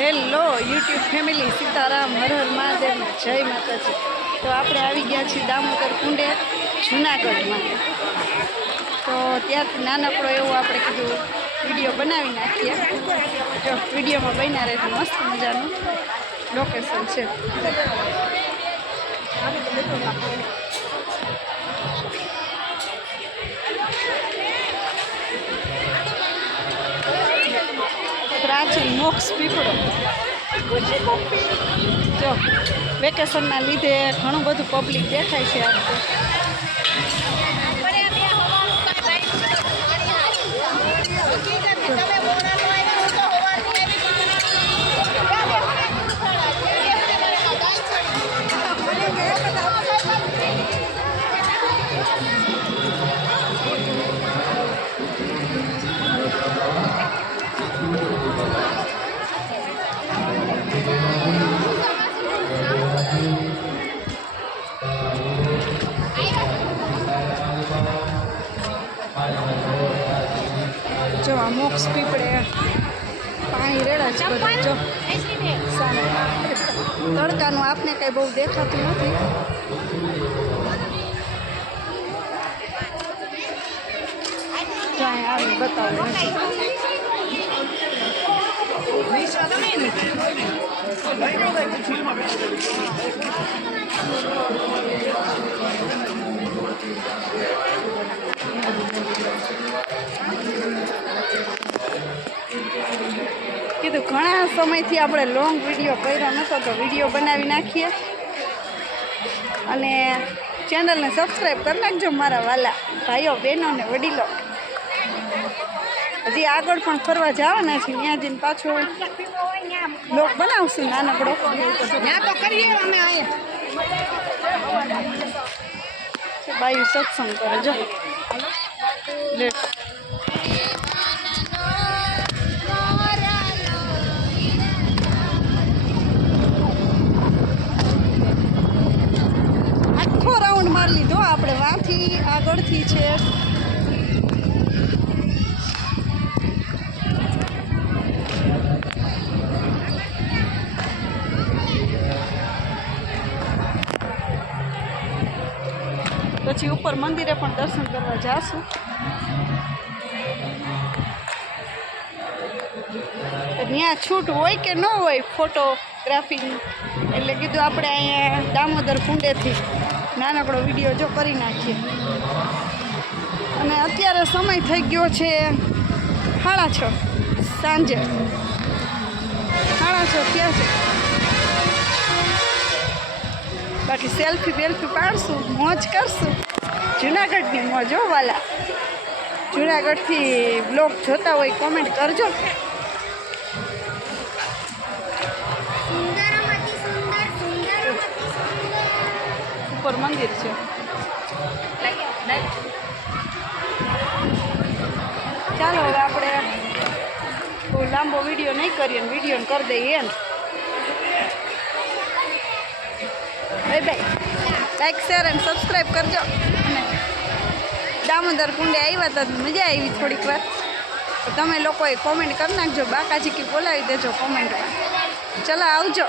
Hello YouTube family, Sitaram, Har Har Mahadev, જય માતાજી। તો આપણે આવી ગયા છીએ દામોદર કુંડે જૂનાગઢમાં। તો ત્યાંથી નાનકડો એવો આપણે કીધું વિડીયો બનાવી નાખીએ। જો વિડીયોમાં બન્યા રહે તો મસ્ત મજાનું લોકેશન છે। પ્રાચીન મોક્ષ પીપળો। જો વેકેશનના લીધે ઘણું બધું પબ્લિક દેખાય છે આ રીતે। જો આ મોક્ષ પીપળે પાણી રેડા છે બધા। જો સામે તડકાનું આપને કઈ બહુ દેખાતું નથી। જો અહીંયા આવી બતાવું નથી। કીધું ઘણા સમયથી આપણે લોંગ વિડીયો કર્યો નહોતો તો વિડીયો બનાવી નાખીએ અને ચેનલને સબસ્ક્રાઈબ કરી નાખજો મારા વાલા ભાઈઓ બહેનો ને વડીલો। હજી આગળ પણ ફરવા જવાના છે, ત્યાં જઈને પાછો બ્લોગ બનાવશું નાનકડો। તો કરીએ અમે અહીંયા બાયુ સત્સંગ કરે। જો લેટ આખો રાઉન્ડ મારી લીધો આપણે, વાંથી આગળથી છે। પછી ઉપર મંદિરે પણ દર્શન કરવા જાશું। ત્યાં છૂટ હોય કે ન હોય ફોટોગ્રાફી, એટલે કીધું આપણે અહીંયા દામોદર કુંડેથી નાનકડો વિડીયો જો કરી નાખીએ। અને અત્યારે સમય થઈ ગયો છે 6:30 સાંજે, 6:30 થયા છે। બાકી સેલ્ફી બેલ્ફી પાડશું, મોજ કરશું, જૂનાગઢની મોજ હો વાલા। જૂનાગઢથી બ્લોગ જોતા હોય કોમેન્ટ કરજો। ઉપર મંદિર છે। ચાલો હવે આપણે બહુ લાંબો વિડીયો નહીં કરીએ, વિડીયો કરી દઈએ એમ। બાય બાય, લાઈક શેર અને સબસ્ક્રાઈબ કરજો। અને દામોદર કુંડે આવ્યા તો મજા આવી થોડીક વાર, તો તમે લોકોએ કોમેન્ટ કરી નાખજો, બાકાજી કી બોલાવી દેજો કોમેન્ટમાં। ચલો આવજો।